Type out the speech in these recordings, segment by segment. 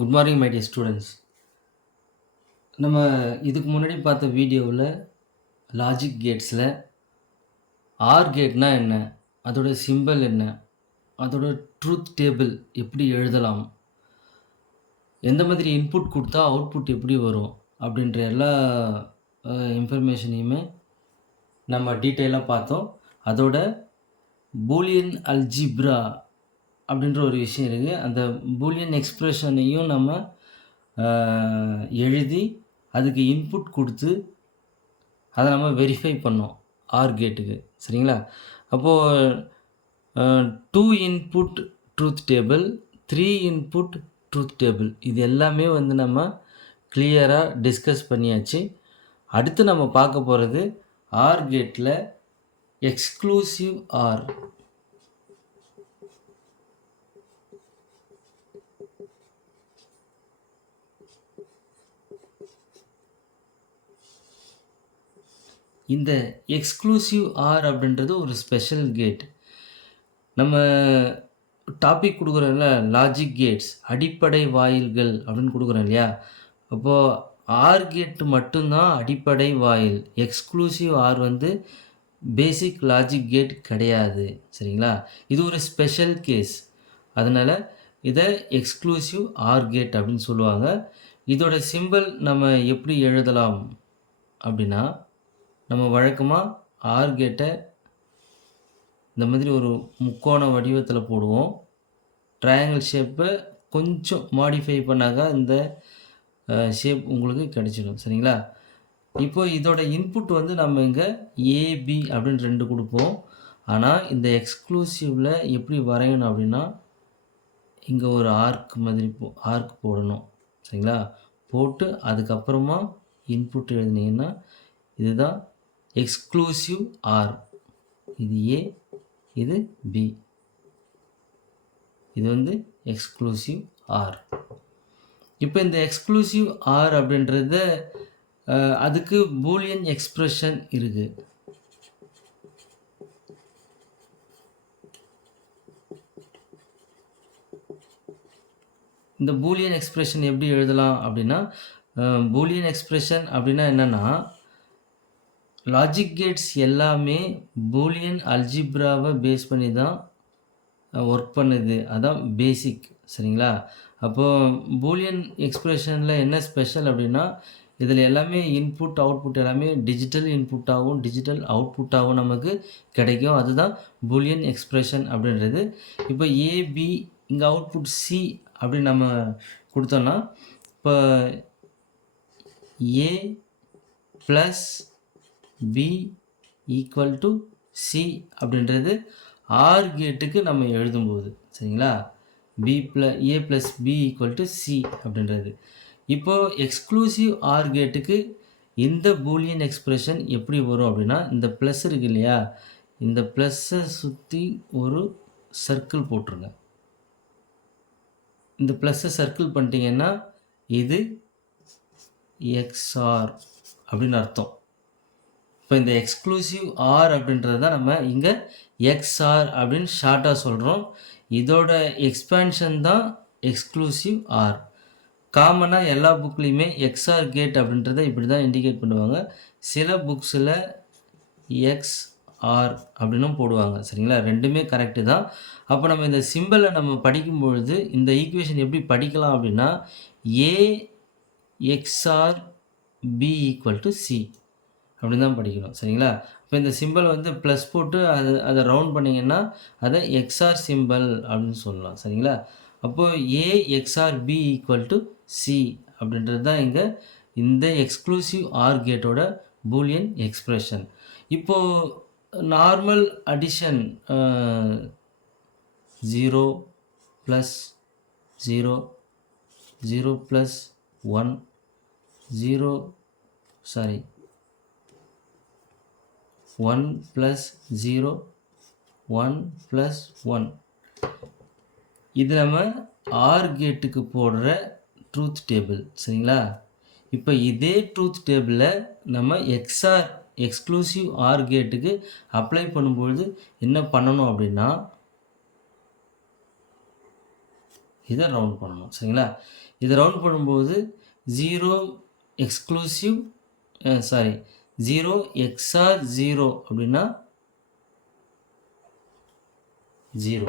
Good morning my dear students நம்ம இதுக்கு முன்னாடி பார்த்த வீடியோவில் லாஜிக் கேட்ஸில் ஆர் கேட்னா என்ன? அதோட சிம்பல் என்ன? அதோட ட்ரூத் டேபிள் எப்படி எழுதலாம்? எந்த மாதிரி இன்புட் கொடுத்தா அவுட்புட் எப்படி வரும்? அப்படின்ற எல்லா இன்ஃபர்மேஷனையுமே நம்ம டீட்டெயிலாக பார்த்தோம். அதோட பூலியன் அல்ஜிப்ரா அப்படின்ற ஒரு விஷயம் இருக்குது அந்த பூலியன் எக்ஸ்ப்ரெஷனையும் நம்ம எழுதி அதுக்கு இன்புட் கொடுத்து அதை நம்ம வெரிஃபை பண்ணோம் ஆர் கேட்டுக்கு சரிங்களா? அப்போது two input truth table three input truth table இது எல்லாமே வந்து நம்ம கிளியராக டிஸ்கஸ் பண்ணியாச்சு. அடுத்து நம்ம பார்க்க போகிறது ஆர் கேட்டில் எக்ஸ்க்ளூசிவ் ஆர் இந்த எக்ஸ்க்ளூசிவ் ஆர் அப்படின்றது ஒரு ஸ்பெஷல் கேட் நம்ம டாபிக் கொடுக்குறோம்ல லாஜிக் கேட்ஸ் அடிப்படை வாயில்கள் அப்படின்னு கொடுக்குறோம் இல்லையா? அப்போது ஆர் கேட் மட்டும்தான் அடிப்படை வாயில். எக்ஸ்க்ளூசிவ் ஆர் வந்து பேசிக் லாஜிக் கேட் கிடையாது. சரிங்களா? இது ஒரு ஸ்பெஷல் கேஸ் அதனால் இதை எக்ஸ்க்ளூசிவ் ஆர் கேட் அப்படின்னு சொல்லுவாங்க. இதோட சிம்பல் நம்ம எப்படி எழுதலாம் அப்படின்னா நம்ம வழக்கமாக ஆர் கேட்டை இந்த மாதிரி ஒரு முக்கோண வடிவத்தில் போடுவோம். ட்ரையாங்கிள் ஷேப்பை கொஞ்சம் மாடிஃபை பண்ணாக்கா இந்த ஷேப் உங்களுக்கு கிடைச்சிடும். சரிங்களா? இப்போ இதோட இன்புட் வந்து நம்ம இங்கே ஏபி அப்படின்னு ரெண்டு கொடுப்போம். ஆனால் இந்த எக்ஸ்க்ளூசிவில் எப்படி வரையணும் அப்படின்னா இங்கே ஒரு ஆர்க் மாதிரி போ ஆர்க் போடணும். சரிங்களா? போட்டு அதுக்கப்புறமா இன்புட் எழுதினீங்கன்னா இதுதான் எக்ஸ்க்ளூசிவ் ஆர் இது ஏ இது பி இது வந்து எக்ஸ்க்ளூசிவ் ஆர் இப்போ இந்த எக்ஸ்க்ளூசிவ் ஆர் அப்படின்றத அதுக்கு பூலியன் எக்ஸ்ப்ரெஷன் இருக்குது இந்த பூலியன் எக்ஸ்ப்ரெஷன் எப்படி எழுதலாம் அப்படின்னா பூலியன் எக்ஸ்ப்ரெஷன் அப்படின்னா என்னென்னா லாஜிக் கேட்ஸ் எல்லாமே பூலியன் அல்ஜிப்ராவை பேஸ் பண்ணி தான் ஒர்க் பண்ணுது. அதான் பேசிக் சரிங்களா? அப்போது பூலியன் எக்ஸ்பிரஷனில் என்ன ஸ்பெஷல் அப்படின்னா இதில் எல்லாமே இன்புட் அவுட்புட் எல்லாமே டிஜிட்டல் இன்புட்டாகவும் டிஜிட்டல் அவுட்புட்டாகவும் நமக்கு கிடைக்கும். அதுதான் பூலியன் எக்ஸ்பிரஷன் அப்படின்றது. இப்போ ஏபி இங்கே அவுட்புட் சி அப்படின்னு நம்ம கொடுத்தோன்னா இப்போ A plus B equal to C அப்படின்றது ஆர் கேட்டுக்கு நம்ம எழுதும்போது சரிங்களா? B ப்ள A plus B equal to C அப்படின்றது. இப்போது எக்ஸ்க்ளூசிவ் ஆர் கேட்டுக்கு இந்த பூலியன் எக்ஸ்ப்ரெஷன் எப்படி வரும் அப்படின்னா இந்த ப்ளஸ் இருக்கு இல்லையா? இந்த ப்ளஸ்ஸை சுற்றி ஒரு சர்க்கிள் போட்டுருங்க. இந்த ப்ளஸ்ஸை சர்க்கிள் பண்ணிட்டீங்கன்னா இது எக்ஸ்ஆர் அப்படின்னு அர்த்தம். இப்போ இந்த எக்ஸ்க்ளூசிவ் ஆர் அப்படின்றது தான் நம்ம இங்கே எக்ஸ்ஆர் அப்படின்னு ஷார்ட்டாக சொல்கிறோம் இதோட எக்ஸ்பேன்ஷன் தான் எக்ஸ்க்ளூசிவ் ஆர் காமனாக எல்லா புக்லேயுமே எக்ஸ்ஆர் கேட் அப்படின்றத இப்படி தான் இண்டிகேட் பண்ணுவாங்க. சில புக்ஸில் எக்ஸ் ஆர் அப்படின்னும் போடுவாங்க. சரிங்களா? ரெண்டுமே கரெக்டு தான். அப்போ நம்ம இந்த சிம்பிளை நம்ம படிக்கும் பொழுது இந்த ஈக்குவேஷன் எப்படி படிக்கலாம் அப்படின்னா A XOR B equal to C அப்படின்னு தான் படிக்கணும் சரிங்களா? இப்போ இந்த சிம்பிள் வந்து ப்ளஸ் போட்டு அது அதை ரவுண்ட் பண்ணிங்கன்னா அதை எக்ஸ்ஆர் சிம்பிள் அப்படின்னு சொல்லலாம் சரிங்களா? அப்போது A XOR B equal to C அப்படின்றது தான் இங்கே இந்த எக்ஸ்க்ளூசிவ் ஆர் கேட்டோட பூலியன் எக்ஸ்ப்ரெஷன் இப்போது normal addition zero plus zero zero plus one zero sorry one plus zero one plus one இது நம்ம ஆர் கேட்டுக்கு போடுற ட்ரூத் டேபிள் சரிங்களா? இப்போ இதே ட்ரூத் டேபிளை நம்ம எக்ஸ்ஆர் எக்ஸ்க்ளூசிவ் ஆர் கேட்டுக்கு அப்ளை பண்ணும்பொழுது என்ன பண்ணணும் அப்படின்னா இதை ரவுண்ட் பண்ணணும் சரிங்களா? இதை ரவுண்ட் பண்ணும்போது zero exclusive sorry zero XOR zero அப்படின்னா ஜீரோ.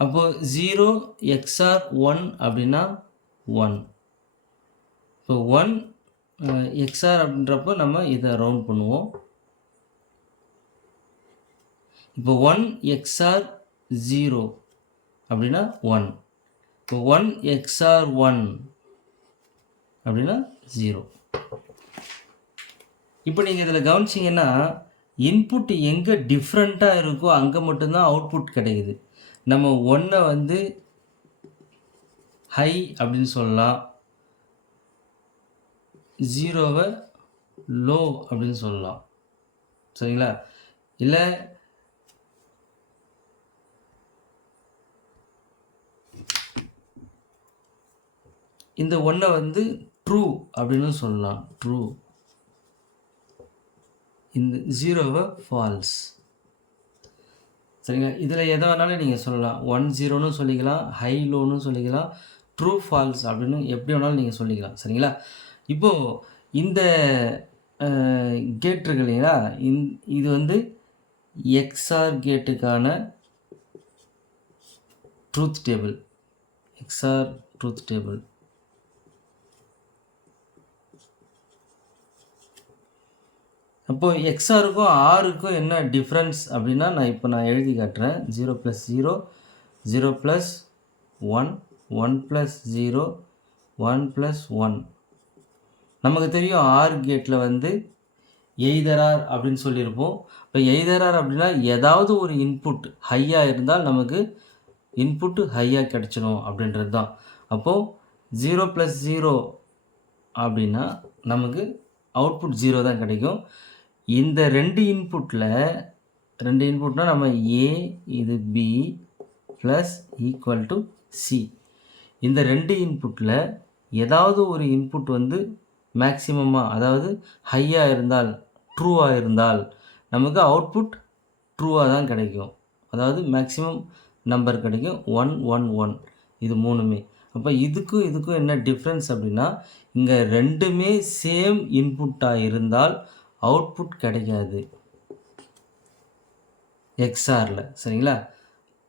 அப்போது ஜீரோ எக்ஸ்ஆர் ஒன் அப்படின்னா ஒன். இப்போ ஒன் எக்ஸ்ஆர் அப்படின்றப்போ நம்ம இதை ரவுண்ட் பண்ணுவோம். இப்போ ஒன் எக்ஸ்ஆர் ஜீரோ அப்படின்னா ஒன். இப்போ ஒன் எக்ஸ்ஆர் ஒன் அப்படின்னா ஜீரோ. இப்போ நீங்கள் இதில் கவனிச்சிங்கன்னா இன்புட் எங்கே டிஃப்ரெண்ட்டாக இருக்கோ அங்கே மட்டும்தான் அவுட்புட் கிடைக்குது. நம்ம ஒன்றை வந்து ஹை அப்படின்னு சொல்லலாம். ஜீரோவை லோ அப்படின்னு சொல்லலாம். சரிங்களா? இல்லை இந்த ஒன்றை வந்து ட்ரூ அப்படின்னு சொல்லலாம். ட்ரூ இந்த ஜீரோவை ஃபால்ஸ் சரிங்களா? இதில் எதை வேணாலும் நீங்கள் சொல்லலாம். ஒன் ஜீரோன்னு சொல்லிக்கலாம் ஹை லோன்னு சொல்லிக்கலாம் ட்ரூ ஃபால்ஸ் அப்படின்னு எப்படி வேணாலும் நீங்கள் சொல்லிக்கலாம். சரிங்களா? இப்போது இந்த கேட் இருக்கு இல்லைங்களா? இந் இது வந்து XOR கேட்டுக்கான truth table XOR truth table அப்போது எக்ஸ்ஆருக்கும் ஆருக்கும் என்ன டிஃப்ரென்ஸ் அப்படின்னா நான் இப்போ நான் எழுதி காட்டுறேன். Zero plus zero zero plus one one plus zero one plus one நமக்கு தெரியும் ஆர் கேட்டில் வந்து எய்தரார் அப்படின்னு சொல்லியிருப்போம். இப்போ எய்தரார் அப்படின்னா ஏதாவது ஒரு இன்புட் ஹையாக இருந்தால் நமக்கு இன்புட்டு ஹையாக கிடச்சிடும் அப்படின்றது தான். அப்போது ஜீரோ ப்ளஸ் ஜீரோ அப்படின்னா நமக்கு அவுட்புட் ஜீரோ தான் கிடைக்கும். இந்த ரெண்டு இன்புட்டில் ரெண்டு இன்புட்னால் நம்ம ஏ இது B plus equal to C இந்த ரெண்டு இன்புட்டில் ஏதாவது ஒரு இன்புட் வந்து மேக்சிமமாக அதாவது ஹையாக இருந்தால் ட்ரூவாக இருந்தால் நமக்கு அவுட்புட் ட்ரூவாக தான் கிடைக்கும். அதாவது மேக்ஸிமம் நம்பர் கிடைக்கும். ஒன் ஒன் ஒன் இது மூணுமே. அப்போ இதுக்கும் இதுக்கும் என்ன டிஃப்ரென்ஸ் அப்படின்னா இங்கே ரெண்டுமே சேம் இன்புட்டாக இருந்தால் அவுட்புட் கிடைக்காது. எக்ஸ்ஆரில் சரிங்களா?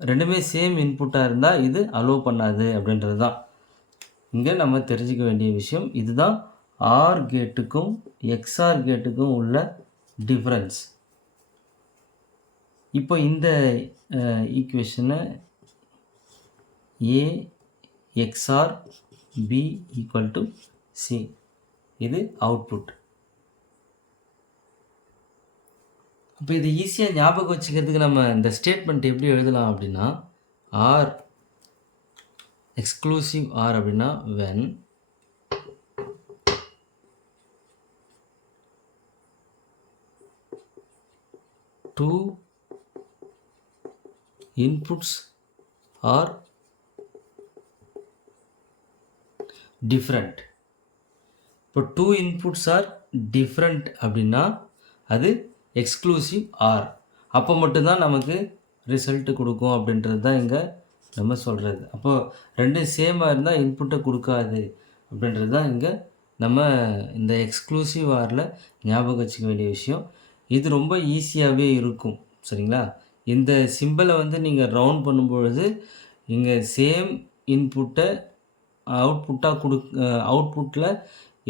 ரெண்டுமே சேம் இன்புட்டாக இருந்தால் இது அலோவ் பண்ணாது அப்படின்றது தான் இங்கே நம்ம தெரிஞ்சுக்க வேண்டிய விஷயம் இதுதான் ஆர் கேட்டுக்கும் எக்ஸ்ஆர் கேட்டுக்கும் உள்ள டிஃப்ரென்ஸ் இப்போ இந்த ஈக்குவேஷனை A XOR B equal to C இது அவுட்புட் அப்போ இது ஈஸியாக ஞாபகம் வச்சுக்கிறதுக்கு நம்ம இந்த ஸ்டேட்மெண்ட் எப்படி எழுதலாம் அப்படின்னா ஆர் எக்ஸ்க்ளூசிவ் ஆர் அப்படின்னா when two inputs are different இப்போ டூ இன்புட்ஸ் ஆர் டிஃப்ரெண்ட் அப்படின்னா அது எக்ஸ்க்ளூசிவ் ஆர் அப்போ மட்டும்தான் நமக்கு ரிசல்ட்டு கொடுக்கும் அப்படின்றது தான் இங்கே நம்ம சொல்கிறது அப்போது ரெண்டும் சேமாக இருந்தால் இன்புட்டை கொடுக்காது அப்படின்றது தான் இங்கே நம்ம இந்த எக்ஸ்க்ளூசிவ் ஆரில் ஞாபகம் வச்சுக்க வேண்டிய விஷயம். இது ரொம்ப ஈஸியாகவே இருக்கும். சரிங்களா? இந்த சிம்பிளை வந்து நீங்கள் ரவுண்ட் பண்ணும்பொழுது இங்கே சேம் இன்புட்டை அவுட்புட்டாக கொடு அவுட்புட்டில்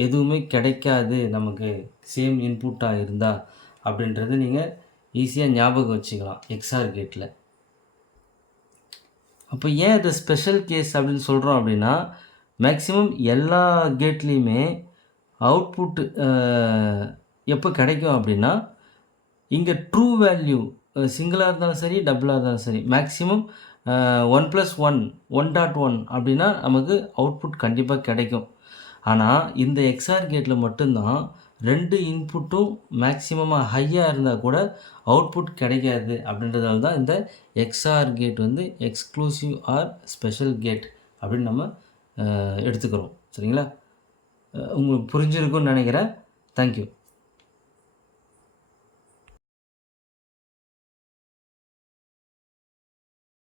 எதுவுமே கிடைக்காது. நமக்கு சேம் இன்புட்டாக இருந்தால் அப்படின்றது நீங்கள் ஈஸியாக ஞாபகம் வச்சுக்கலாம் எக்ஸ்ஆர் கேட்டில் அப்போ ஏன் இது ஸ்பெஷல் கேஸ் அப்படின்னு சொல்கிறோம் அப்படின்னா மேக்ஸிமம் எல்லா கேட்லேயுமே அவுட்புட்டு எப்போ கிடைக்கும் அப்படின்னா இங்கே ட்ரூ வேல்யூ சிங்கிளாக இருந்தாலும் சரி டபுளாக இருந்தாலும் சரி maximum one plus one one dot one அப்படின்னா நமக்கு அவுட்புட் கண்டிப்பாக கிடைக்கும். ஆனால் இந்த எக்ஸ்ஆர் கேட்டில் மட்டும்தான் ரெண்டு இன்புட்டும் மேக்சிமமாக ஹையாக இருந்தால் கூட அவுட்புட் கிடைக்காது. அப்படின்றதால தான் இந்த எக்ஸ்ஆர் கேட் வந்து எக்ஸ்க்ளூசிவ் ஆர் ஸ்பெஷல் கேட் அப்படின்னு நம்ம எடுத்துக்கிறோம். சரிங்களா? உங்களுக்கு புரிஞ்சிருக்கும்னு நினைக்கிறேன். தேங்க்யூ